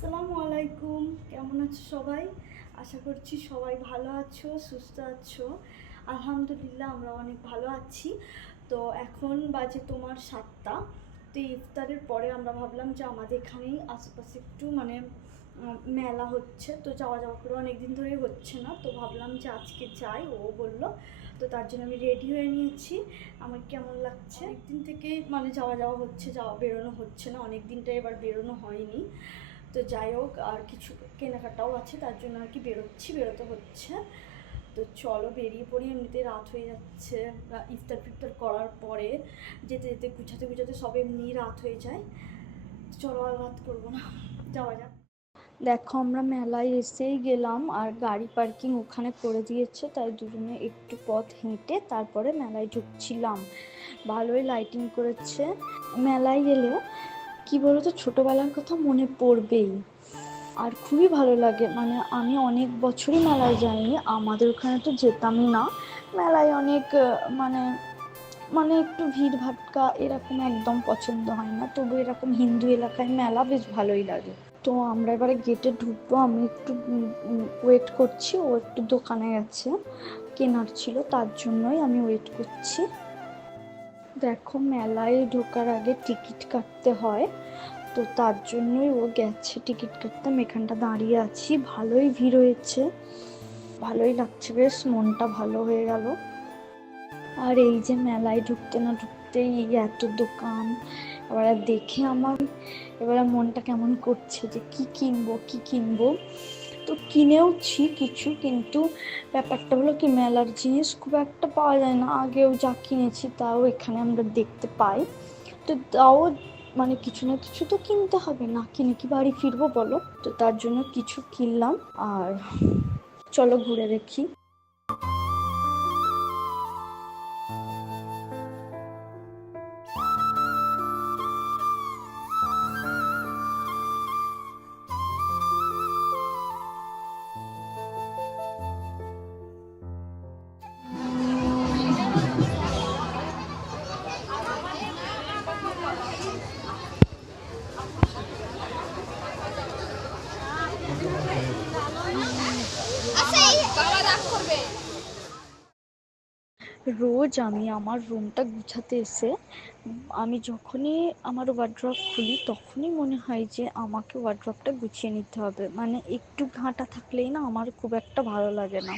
আসসালামু আলাইকুম, কেমন আছো সবাই? আশা করছি সবাই ভালো আছো, সুস্থ আছো। আলহামদুলিল্লাহ আমরা অনেক ভালো আছি। তো এখন বাজে তোমার 7টা। তো ইফতারের পরে আমরা ভাবলাম যে আমাদের এখানেই আশেপাশে একটু মেলা হচ্ছে, তো যাওয়া যাওয়া করে অনেকদিন ধরেই হচ্ছে না, তো ভাবলাম যে আজকে যাই। ও বললো, তো তার জন্য আমি রেডি হয়ে নিয়েছি। আমার কেমন লাগছে, অনেকদিন থেকেই যাওয়া যাওয়া হচ্ছে, বেরোনো হচ্ছে না, অনেক দিনটা এবার বেরোনো হয়নি। তো যাই হোক, আর কিছু কেনাকাটাও আছে, তার জন্য আর কি বেরোতে হচ্ছে। তো চলো বেরিয়ে পড়ি, এমনিতে রাত হয়ে যাচ্ছে। ইফতার ফিফতার করার পরে যেতে যেতে গুছাতে গুছাতে সব এমনি রাত হয়ে যায়। চলো আর রাত করবো না, যাওয়া যাক। দেখো আমরা মেলায় এসেই গেলাম, আর গাড়ি পার্কিং ওখানে করে দিয়েছে, তাই দুজনে একটু পথ হেঁটে তারপরে মেলায় ঢুকছিলাম। ভালোই লাইটিং করেছে। মেলায় গেলে কি বলতো, ছোটোবেলার কথা মনে পড়বেই, আর খুবই ভালো লাগে। আমি অনেক বছরই মেলায় যাইনি, আমাদের ওখানে তো যেতামই না। মেলায় অনেক মানে মানে একটু ভিড় ভাট্টা এরকম একদম পছন্দ হয় না, তবু এরকম হিন্দু এলাকায় মেলা বেশ ভালোই লাগে। তো আমরা এবারে গেটে ঢুকবো, আমি একটু ওয়েট করছি, ও একটু দোকানে গেছে, কেনার ছিল, তার জন্যই আমি ওয়েট করছি। দেখো মেলায় ঢোকার আগে টিকিট কাটতে হয়, তো তার জন্যই ও গেছে টিকিট কাটতে। আমি এখানটা দাঁড়িয়ে আছি, ভালোই ভিড় হয়েছে, ভালোই লাগছে, বেশ মনটা ভালো হয়ে গেল। আর এই যে মেলায় ঢুকতে না ঢুকতেই এত দোকান, এবার দেখে এবার মনটা কেমন করছে যে কি কিনবো। তো কিনেওছি কিছু, কিন্তু ব্যাপারটা হলো কি, মেলার জিনিস খুব একটা পাওয়া যায় না। আগেও যা কিনেছি তাও এখানে আমরা দেখতে পাই, তো তাও কিছু না কিছু তো কিনতে হবে, না কিনে কি বাড়ি ফিরবো বলো? তো তার জন্য কিছু কিনলাম, আর চলো ঘুরে দেখি। রোজ আমি আমার রুমটা গুছাতে এসে আমি যখনই আমার ওয়ার্ড্রপ খুলি তখনই মনে হয় যে আমাকে ওয়ার্ড্রপটা গুছিয়ে নিতে হবে। একটু ঘাঁটা থাকলেই না আমার খুব একটা ভালো লাগে না,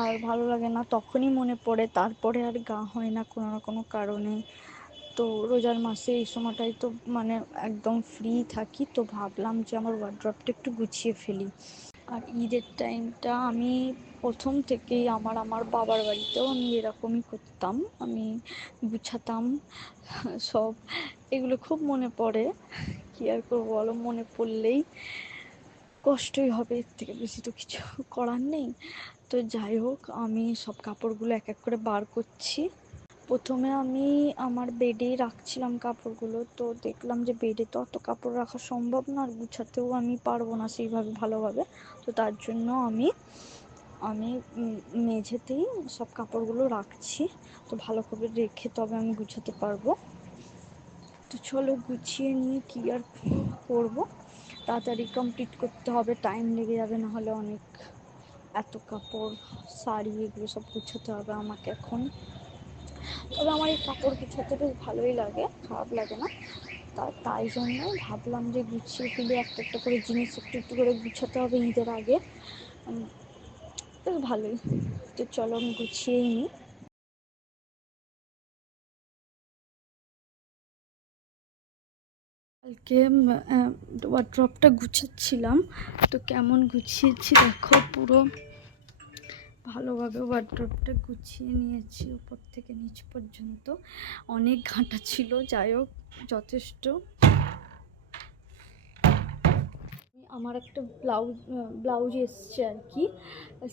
আর ভালো লাগে না তখনই মনে পড়ে, তারপরে আর গা হয় না কোনো না কোনো কারণে। তো রোজার মাসে এই সময়টাই তো একদম ফ্রি থাকি, তো ভাবলাম যে আমার ওয়ার্ড্রপটা একটু গুছিয়ে ফেলি। আর ঈদের টাইমটা আমি প্রথম থেকেই আমার বাবার বাড়িতেও আমি এরকমই করতাম, আমি গুছাতাম সব। এগুলো খুব মনে পড়ে, কি আর করবো বলো, মনে পড়লেই কষ্টই হবে, এর থেকে বেশি তো কিছু করার নেই। তো যাই হোক, আমি সব কাপড়গুলো এক এক করে বার করছি। প্রথমে আমি আমার বেডেই রাখছিলাম কাপড়গুলো, তো দেখলাম যে বেডে তো অত কাপড় রাখা সম্ভব না, আর গুছাতেও আমি পারবো না সেইভাবে ভালোভাবে। তো তার জন্য আমি আমি মেঝেতেই সব কাপড়গুলো রাখছি, তো ভালো করে রেখে তবে আমি গুছাতে পারবো। তো চলো গুছিয়ে নিয়ে কি আর করবো, তাড়াতাড়ি কমপ্লিট করতে হবে, টাইম লেগে যাবে, নাহলে অনেক এত কাপড়, শাড়ি, এগুলো সব গুছাতে হবে আমাকে এখন। তবে আমার এই কাপড় গুছাতে বেশ ভালোই লাগে, খারাপ লাগে না। তাই জন্য ভাবলাম যে গুছিয়ে ফেলি, একটা একটা করে জিনিস একটু একটু করে গুছাতে হবে ঈদের আগে, বেশ ভালোই। তো চলো আমি গুছিয়েই নিই। কালকে ওয়ার্ড্রপটা গুছাচ্ছিলাম, তো কেমন গুছিয়েছি দেখো, পুরো ভালোভাবে ওয়ার্ড্রপটা গুছিয়ে নিয়েছি উপর থেকে নিচ পর্যন্ত। অনেক ঘাঁটা ছিল, যাই হোক যথেষ্ট। আমার একটা ব্লাউজ এসছে আর কি,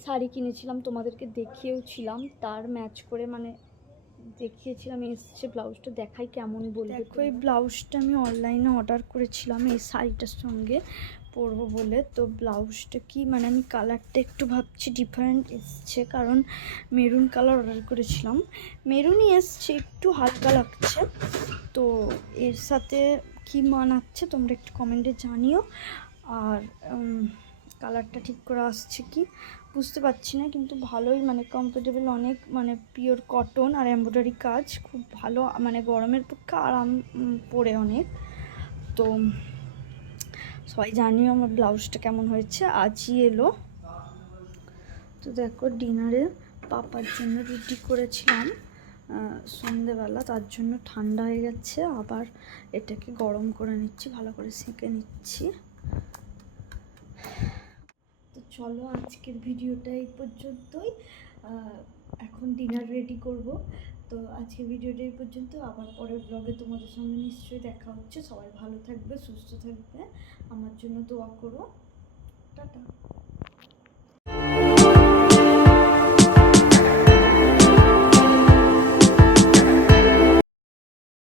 শাড়ি কিনেছিলাম, তোমাদেরকে দেখিয়েওছিলাম, তার ম্যাচ করে দেখিয়েছিলাম, এসছে ব্লাউজটা, দেখাই কেমন বলবে। দেখো এই ব্লাউজটা আমি অনলাইনে অর্ডার করেছিলাম এই শাড়িটার সঙ্গে পরবো বলে। তো ব্লাউজটা কি আমি কালারটা একটু ভাবছি ডিফারেন্ট এসছে, কারণ মেরুন কালার অর্ডার করেছিলাম, মেরুনই এসছে, একটু হালকা লাগছে। তো এর সাথে কি মানাচ্ছে তোমরা একটু কমেন্টে জানিও। আর কালারটা ঠিক করে আসছে কি বুঝতে পারছি না, কিন্তু ভালোই মানে কমফোর্টেবল, অনেক মানে পিওর কটন আর এমব্রয়ডারি কাজ, খুব ভালো মানে গরমের পক্ষে আরাম পরে অনেক। তো সবাই জানিও আমার ব্লাউজটা কেমন হয়েছে। আজই এলো। তো দেখো ডিনারে পাপার জন্য রুটি করেছিলাম সন্ধেবেলা, তার জন্য ঠান্ডা হয়ে গেছে, আবার এটাকে গরম করে নিচ্ছি, ভালো করে সেঁকে নিচ্ছি। তো চলো আজকের ভিডিওটা এই পর্যন্তই। এখন ডিনার রেডি করব। তো আজকের ভিডিওটা এই পর্যন্ত, আবার পরের ব্লগে তোমাদের সঙ্গে নিশ্চয়ই দেখা হচ্ছে। সবাই ভালো থাকবে, সুস্থ থাকবে, আমার জন্য দোয়া করো। টাটা।